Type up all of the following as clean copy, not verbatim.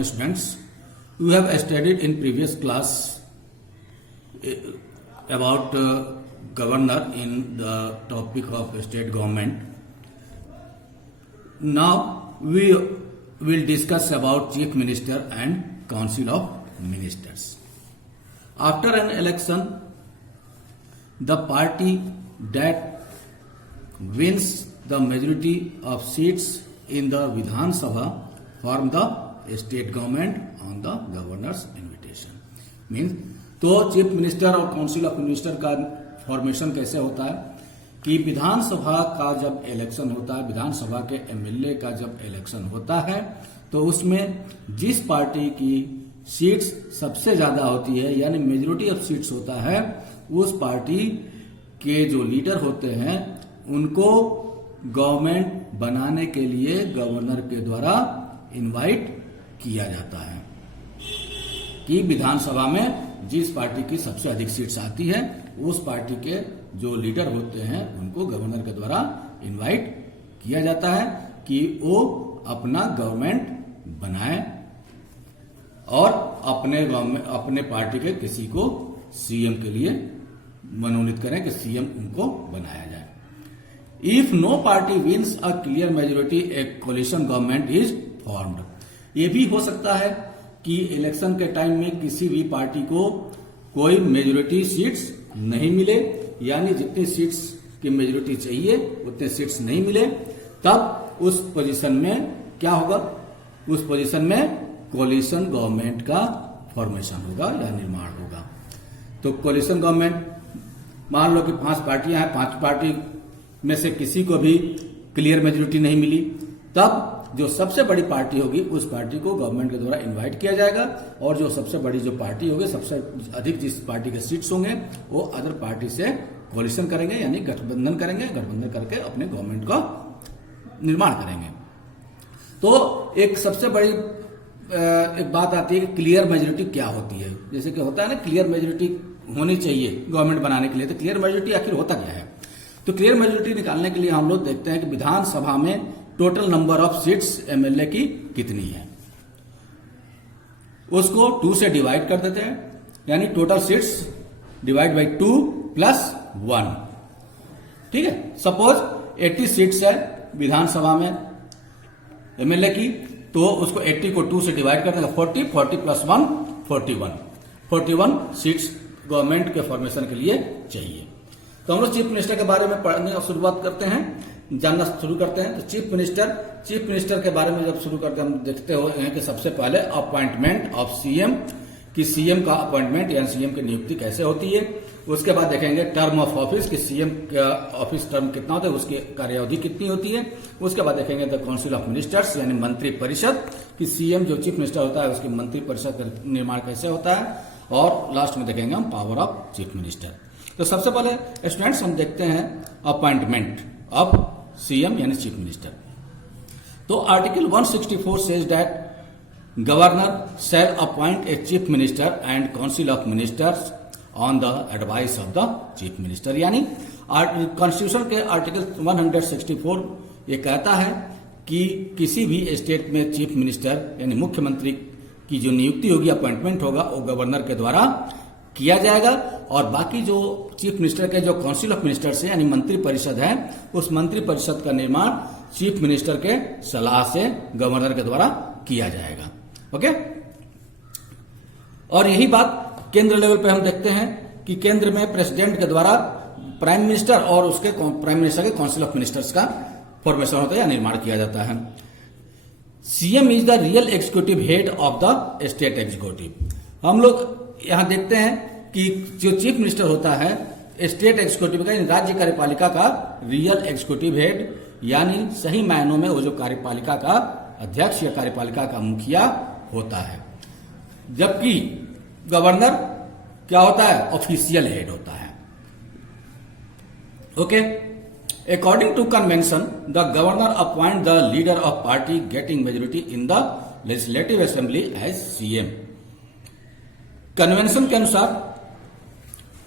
Students, you have studied in previous class about governor in the topic of state government. Now we will discuss about chief minister and council of ministers. After an election, the party that wins the majority of seats in the Vidhan Sabha form the state government on the governors invitation means तो chief minister और council of minister का formation कैसे होता है कि विधानसभा का जब election होता है, विधानसभा के एमएलए का जब इलेक्शन होता है तो उसमें जिस पार्टी की सीट्स सबसे ज्यादा होती है यानी मेजोरिटी ऑफ सीट्स होता है, उस पार्टी के जो लीडर होते हैं उनको गवर्नमेंट बनाने के लिए गवर्नर के द्वारा इनवाइट किया जाता है कि विधानसभा में जिस पार्टी की सबसे अधिक सीट्स आती है उस पार्टी के जो लीडर होते हैं उनको गवर्नर के द्वारा इनवाइट किया जाता है कि वो अपना गवर्नमेंट बनाए और अपने पार्टी के किसी को सीएम के लिए मनोनीत करें कि सीएम उनको बनाया जाए। If no party wins a clear majority a coalition government is formed. ये भी हो सकता है कि इलेक्शन के टाइम में किसी भी पार्टी को कोई मेजोरिटी सीट्स नहीं मिले यानी जितनी सीट्स की मेजोरिटी चाहिए उतने सीट्स नहीं मिले, तब उस पोजीशन में क्या होगा, उस पोजीशन में कोलिशन गवर्नमेंट का फॉर्मेशन होगा या निर्माण होगा। तो कोलिशन गवर्नमेंट मान लो कि 5 पार्टियां हैं, 5 पार्टी में से किसी को भी क्लियर मेजोरिटी नहीं मिली, तब जो सबसे बड़ी पार्टी होगी उस पार्टी को गवर्नमेंट के द्वारा इनवाइट किया जाएगा और जो सबसे बड़ी जो पार्टी होगी, सबसे अधिक जिस पार्टी के सीट्स होंगे वो अदर पार्टी से कोलिशन करेंगे यानी गठबंधन करेंगे, गठबंधन करके अपने गवर्नमेंट का निर्माण करेंगे। तो एक सबसे बड़ी एक बात आती है कि क्लियर मेजोरिटी क्या होती है। जैसे कि होता है ना, क्लियर मेजोरिटी होनी चाहिए गवर्नमेंट बनाने के लिए, तो क्लियर मेजोरिटी आखिर होता क्या है। तो क्लियर मेजोरिटी निकालने के लिए हम लोग देखते हैं कि विधानसभा में total number of seats MLA की कितनी है, उसको 2 से डिवाइड कर देते हैं यानी total seats divide by 2 plus 1। ठीक है, सपोज 80 सीट्स है विधानसभा में एमएलए की, तो उसको 80 को 2 से डिवाइड कर देगा 40 प्लस 1 41 सीट्स गवर्नमेंट के फॉर्मेशन के लिए चाहिए। तो हम लोग चीफ मिनिस्टर के बारे में पढ़ने की शुरुआत करते हैं, जानना शुरू करते हैं। तो चीफ मिनिस्टर के बारे में जब शुरू करते हैं हम देखते हैं कि सबसे पहले अपॉइंटमेंट ऑफ सीएम, कि सीएम का अपॉइंटमेंट यानी सीएम की नियुक्ति कैसे होती है। उसके बाद देखेंगे टर्म ऑफ ऑफिस, कि सीएम का ऑफिस टर्म कितना होता है, उसकी कार्यावधि कितनी होती है। उसके बाद देखेंगे द काउंसिल ऑफ मिनिस्टर्स यानी मंत्री परिषद, कि सीएम जो चीफ मिनिस्टर होता है उसकी मंत्री परिषद का निर्माण कैसे होता है। और लास्ट में देखेंगे हम पावर ऑफ चीफ मिनिस्टर। तो सबसे पहले स्टूडेंट्स हम देखते हैं अपॉइंटमेंट ऑफ सीएम यानी चीफ मिनिस्टर। तो article 164 says that governor shall appoint a chief minister and council of ministers on the advice of the chief minister. यानी कॉन्स्टिट्यूशन के आर्टिकल 164 ये कहता है कि किसी भी स्टेट में चीफ मिनिस्टर यानी मुख्यमंत्री की जो नियुक्ति होगी, अपॉइंटमेंट होगा, वो गवर्नर के द्वारा किया जाएगा। और बाकी जो चीफ मिनिस्टर के जो काउंसिल ऑफ मिनिस्टर्स है यानी मंत्री परिषद है, उस मंत्री परिषद का निर्माण चीफ मिनिस्टर के सलाह से गवर्नर के द्वारा किया जाएगा। ओके, और यही बात केंद्र लेवल पे हम देखते हैं कि केंद्र में प्रेसिडेंट के द्वारा प्राइम मिनिस्टर और उसके प्राइम मिनिस्टर के काउंसिल ऑफ मिनिस्टर्स का फॉर्मेशन होता है या निर्माण किया जाता है। CM is the real executive head of the state executive. हम लोग यहां देखते हैं कि जो चीफ मिनिस्टर होता है स्टेट एग्जीक्यूटिव का राज्य कार्यपालिका का रियल एग्जीक्यूटिव हेड यानी सही मायनों में वो जो कार्यपालिका का अध्यक्ष या कार्यपालिका का मुखिया होता है, जबकि गवर्नर क्या होता है, ऑफिशियल हेड होता है। Okay, according to convention the governor appoint the leader of party getting majority in the legislative assembly as CM. Convention के अनुसार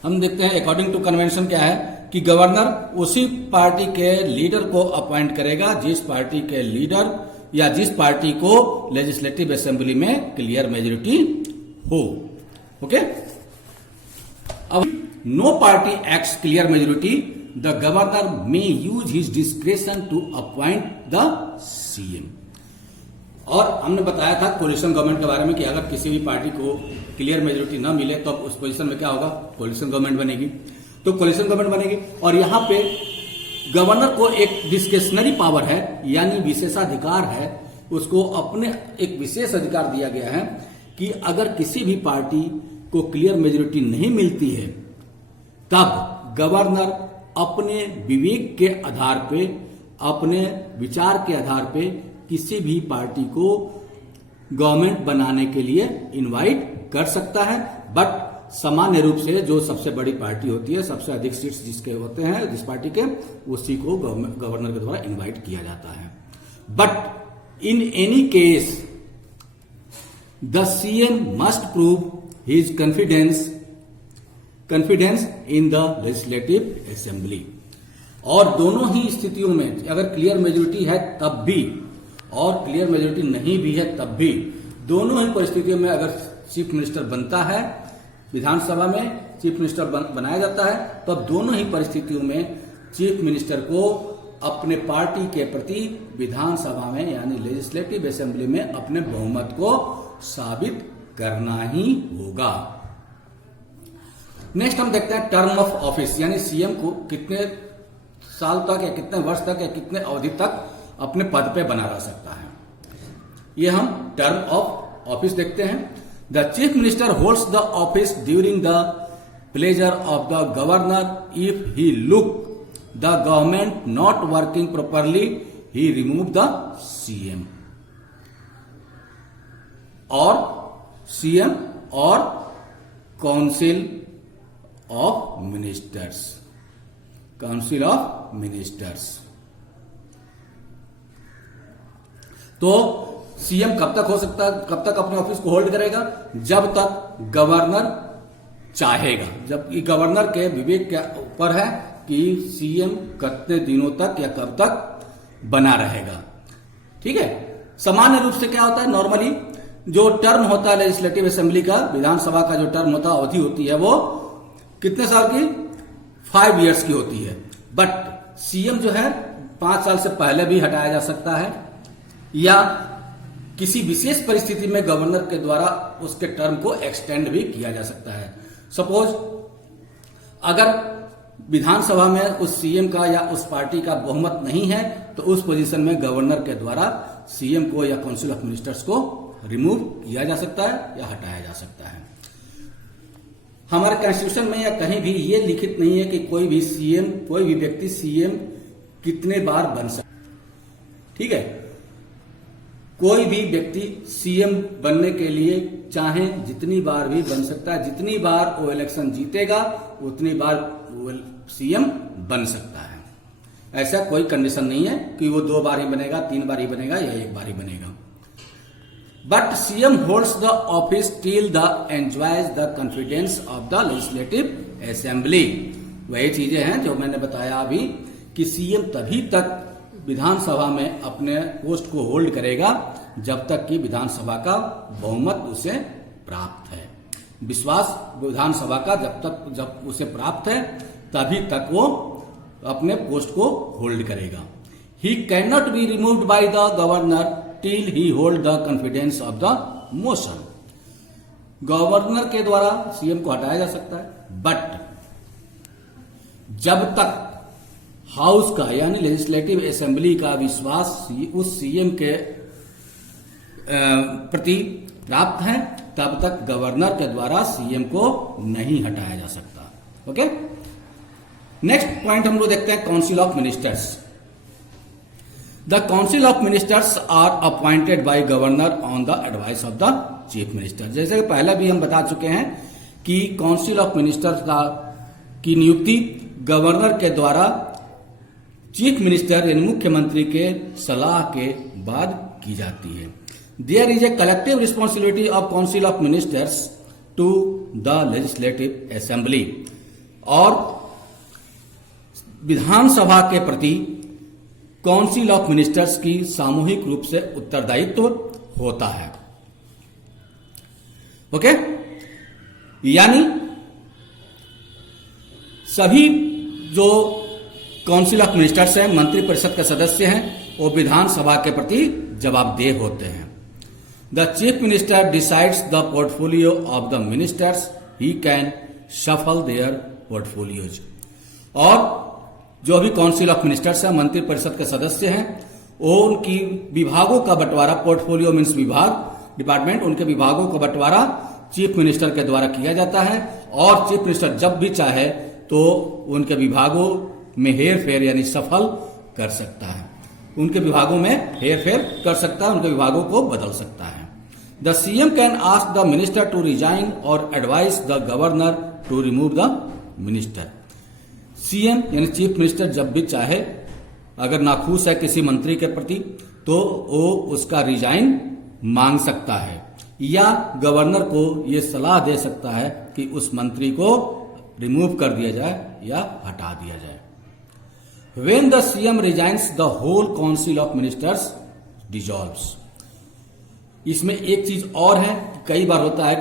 हम देखते हैं अकॉर्डिंग टू कन्वेंशन क्या है कि गवर्नर उसी पार्टी के लीडर को अपॉइंट करेगा जिस पार्टी के लीडर या जिस पार्टी को लेजिस्लेटिव असेंबली में क्लियर मेजोरिटी हो। ओके, अब no party acts clear majority, the governor may use his discretion to appoint the CM. और हमने बताया था कोलिशन गवर्नमेंट के बारे में कि अगर किसी भी पार्टी को क्लियर मेजोरिटी न मिले तो उस पोजीशन में क्या होगा, कोलिशन गवर्नमेंट बनेगी। तो कोलिशन गवर्नमेंट बनेगी और यहां पे गवर्नर को एक डिस्क्रेशनरी पावर है, यानी विशेषाधिकार है, उसको अपने एक विशेष अधिकार दिया गया है कि अगर किसी भी पार्टी को क्लियर मेजोरिटी नहीं मिलती है तब गवर्नर अपने विवेक के आधार पे, अपने विचार के आधार पे किसी भी पार्टी को गवर्नमेंट बनाने के लिए इनवाइट कर सकता है। बट सामान्य रूप से जो सबसे बड़ी पार्टी होती है, सबसे अधिक सीट्स जिसके होते हैं जिस पार्टी के, उसी को गवर्नर के द्वारा इनवाइट किया जाता है। But in any case the CM must prove his confidence in the legislative assembly. और दोनों ही स्थितियों में, अगर क्लियर मेजोरिटी है तब भी और क्लियर मेजोरिटी नहीं भी है तब भी, दोनों ही परिस्थितियों में अगर चीफ मिनिस्टर बनता है, विधानसभा में चीफ मिनिस्टर बनाया जाता है, तो अब दोनों ही परिस्थितियों में चीफ मिनिस्टर को अपने पार्टी के प्रति विधानसभा में यानी लेजिस्लेटिव असेंबली में अपने बहुमत को साबित करना ही होगा। नेक्स्ट हम देखते हैं टर्म ऑफ ऑफिस, यानी सीएम को कितने साल तक या कितने वर्ष तक या कितने अवधि तक अपने पद पे बना रह सकता है। ये हम टर्म ऑफ ऑफिस देखते हैं। The chief minister holds the office during the pleasure of the governor if he look the government not working properly he remove the CM. और सीएम और council of ministers, council of ministers. तो CM कब तक हो सकता है, कब तक अपने ऑफिस को होल्ड करेगा, जब तक गवर्नर चाहेगा। जब ये गवर्नर के विवेक के ऊपर है कि सीएम कितने दिनों तक या कब तक बना रहेगा। ठीक है, सामान्य रूप से क्या होता है, नॉर्मली जो टर्म होता है लेजिस्लेटिव असेंबली का, विधानसभा का जो टर्म होता है, अवधि होती है, वो कितने साल की, 5 इयर्स की होती है। बट सीएम जो है 5 साल से पहले भी हटाया जा सकता है या किसी विशेष परिस्थिति में गवर्नर के द्वारा उसके टर्म को एक्सटेंड भी किया जा सकता है। सपोज अगर विधानसभा में उस सीएम का या उस पार्टी का बहुमत नहीं है तो उस पोजीशन में गवर्नर के द्वारा सीएम को या काउंसिल ऑफ मिनिस्टर्स को रिमूव किया जा सकता है या हटाया जा सकता है। हमारे कॉन्स्टिट्यूशन में या कहीं भी ये लिखित नहीं है कि कोई भी सीएम, कोई भी व्यक्ति सीएम कितने बार बन सकता है। ठीक है, कोई भी व्यक्ति सीएम बनने के लिए चाहे जितनी बार भी बन सकता है, जितनी बार वो इलेक्शन जीतेगा उतनी बार वो सीएम बन सकता है। ऐसा कोई कंडीशन नहीं है कि वो 2 बार ही बनेगा, 3 बार ही बनेगा या 1 बार ही बनेगा। But CM holds the office till the enjoys the confidence of the legislative assembly. वही चीजें हैं जो मैंने बताया अभी कि सीएम तभी तक विधानसभा में अपने पोस्ट को होल्ड करेगा जब तक कि विधानसभा का बहुमत उसे प्राप्त है। विश्वास विधानसभा का जब उसे प्राप्त है तभी तक वो अपने पोस्ट को होल्ड करेगा। He can not be removed by the governor till he hold the confidence of the motion. Governor के द्वारा सीएम को हटाया जा सकता है, बट जब तक हाउस का यानी लेजिस्लेटिव असेंबली का विश्वास उस सीएम के प्रति प्राप्त है तब तक गवर्नर के द्वारा सीएम को नहीं हटाया जा सकता। ओके, नेक्स्ट पॉइंट हम लोग देखते हैं council of ministers. The council of ministers are appointed by governor on the advice of the chief minister. जैसे कि पहले भी हम बता चुके हैं कि काउंसिल ऑफ मिनिस्टर्स की नियुक्ति गवर्नर के द्वारा चीफ मिनिस्टर यानी मुख्यमंत्री के सलाह के बाद की जाती है। There is a collective responsibility of council of ministers to the legislative assembly. और विधानसभा के प्रति काउंसिल ऑफ मिनिस्टर्स की सामूहिक रूप से उत्तरदायित्व होता है। ओके, यानी सभी जो काउंसिल ऑफ मिनिस्टर्स हैं, मंत्रिपरिषद के सदस्य हैं, वो विधानसभा के प्रति जवाबदेह होते हैं। The chief minister decides the portfolio of the ministers, he can shuffle their portfolios. और जो भी काउंसिल ऑफ मिनिस्टर्स हैं, मंत्रिपरिषद के सदस्य हैं, वो उनकी विभागों का बंटवारा, पोर्टफोलियो मीन्स विभाग, डिपार्टमेंट, उनके विभागों का बंटवारा चीफ मिनिस्टर के द्वारा किया जाता है। और चीफ मिनिस्टर जब भी चाहे तो उनके विभागों में हेर फेर यानी सफल कर सकता है, उनके विभागों में हेर फेर कर सकता है, उनके विभागों को बदल सकता है। The CM can ask the minister to resign और advise the governor to remove the minister. CM यानी चीफ मिनिस्टर जब भी चाहे, अगर नाखुश है किसी मंत्री के प्रति, तो वो उसका रिजाइन मांग सकता है या गवर्नर को ये सलाह दे सकता है कि उस मंत्री को रिमूव कर दिया जाए या हटा दिया जाए। When the CM resigns, the whole council of ministers dissolves. इसमें एक चीज और है, कई बार होता है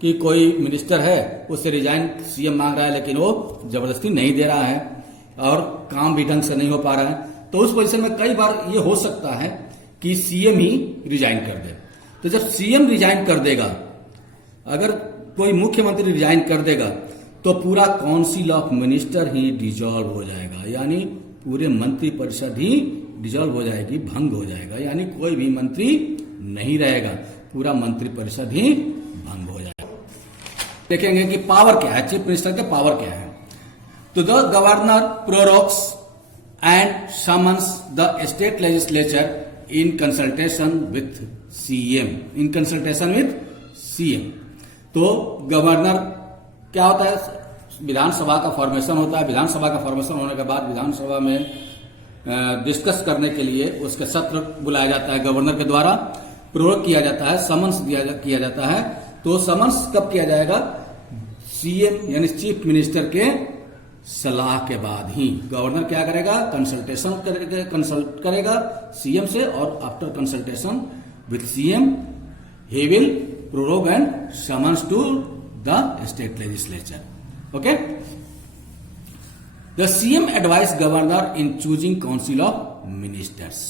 कि कोई मिनिस्टर है, उससे रिजाइन सीएम मांग रहा है, लेकिन वो जबरदस्ती नहीं दे रहा है और काम भी ढंग से नहीं हो पा रहा है, तो उस पोजीशन में कई बार ये हो सकता है कि सीएम ही रिजाइन कर दे। तो जब सीएम रिजाइन कर देगा, अगर कोई मुख्यमंत्री रिजाइन कर देगा, तो पूरा council of minister he dissolve हो जाएगा, यानी पूरे मंत्रिपरिषद ही डिसॉल्व हो जाएगी, भंग हो जाएगा, यानी कोई भी मंत्री नहीं रहेगा, पूरा मंत्रिपरिषद ही भंग हो जाएगा। देखेंगे कि पावर क्या है, चीफ मिनिस्टर के पावर क्या है। तो the governor prorogues and summons the state legislature in consultation with CM, in consultation with CM. तो गवर्नर क्या होता है, विधानसभा का फॉर्मेशन होता है, विधानसभा का फॉर्मेशन होने के बाद विधानसभा में डिस्कस करने के लिए उसके सत्र बुलाया जाता है, गवर्नर के द्वारा प्रोरोग किया जाता है, समन्स किया जाता है। तो समन्स कब किया जाएगा, सीएम यानी चीफ मिनिस्टर के सलाह के बाद ही। गवर्नर क्या करेगा, कंसल्ट करेगा सीएम से, और after consultation with CM he will prorogue and summons to the state legislature. Okay, the CM advise governor in choosing council of ministers.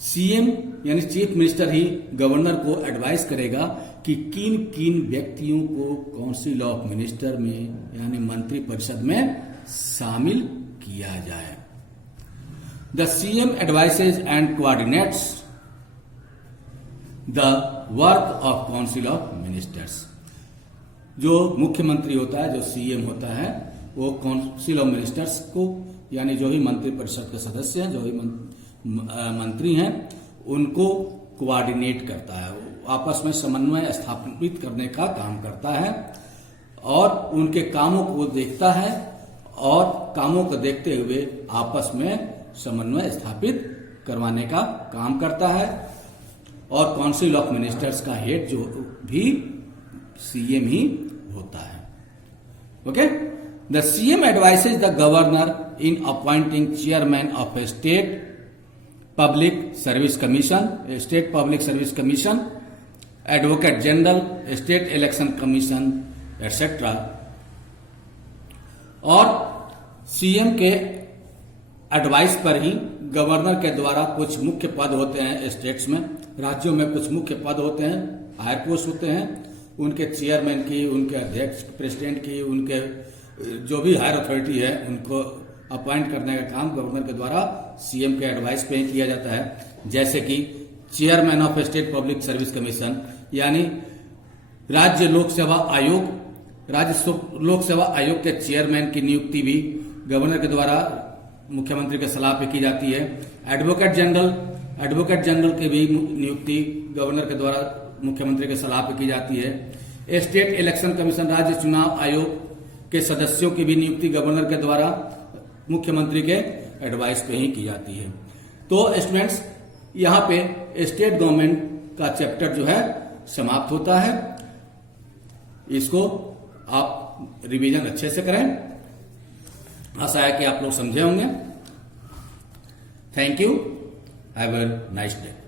CM यानी चीफ मिनिस्टर ही गवर्नर को एडवाइस करेगा कि किन किन व्यक्तियों को काउंसिल ऑफ मिनिस्टर में यानी मंत्रिपरिषद में शामिल किया जाए। The CM advices and coordinates the work of council of ministers. जो मुख्यमंत्री होता है, जो सीएम होता है, वो काउंसिल ऑफ मिनिस्टर्स को यानी जो भी मंत्रिपरिषद के सदस्य हैं, जो भी मंत्री हैं, उनको कोऑर्डिनेट करता है, आपस में समन्वय स्थापित करने का काम करता है और उनके कामों को देखता है और कामों को देखते हुए आपस में समन्वय स्थापित करवाने का काम करता है। और काउंसिल ऑफ मिनिस्टर्स का हेड जो भी सीएम ही होता है। Okay, the CM advices the governor in appointing chairman of A state public service commission, state public service commission, advocate general, state election commission etcetera. और सीएम के advice पर ही governor के द्वारा कुछ मुख्य पद होते हैं स्टेट्स में, राज्यों में कुछ मुख्य पद होते हैं, हायर पोस्ट होते हैं, उनके चेयरमैन की, उनके अध्यक्ष प्रेसिडेंट की, उनके जो भी हायर अथॉरिटी है, उनको अपॉइंट करने का काम गवर्नर के द्वारा सीएम के एडवाइस पे ही किया जाता है। जैसे कि chairman of state public service commission यानी राज्य लोक सेवा आयोग, राज्य लोक सेवा आयोग के चेयरमैन की नियुक्ति भी गवर्नर के द्वारा मुख्यमंत्री के सलाह पे की जाती है। एडवोकेट जनरल की भी नियुक्ति गवर्नर के द्वारा मुख्यमंत्री के सलाह पे की जाती है। स्टेट इलेक्शन कमीशन, राज्य चुनाव आयोग के सदस्यों की भी नियुक्ति गवर्नर के द्वारा मुख्यमंत्री के एडवाइस पे ही की जाती है। तो स्टूडेंट्स, यहाँ पे स्टेट गवर्नमेंट का चैप्टर जो है समाप्त होता है। इसको आप रिवीजन अच्छे से करें, आशा है कि आप लोग समझे होंगे। Thank you. Have a nice day.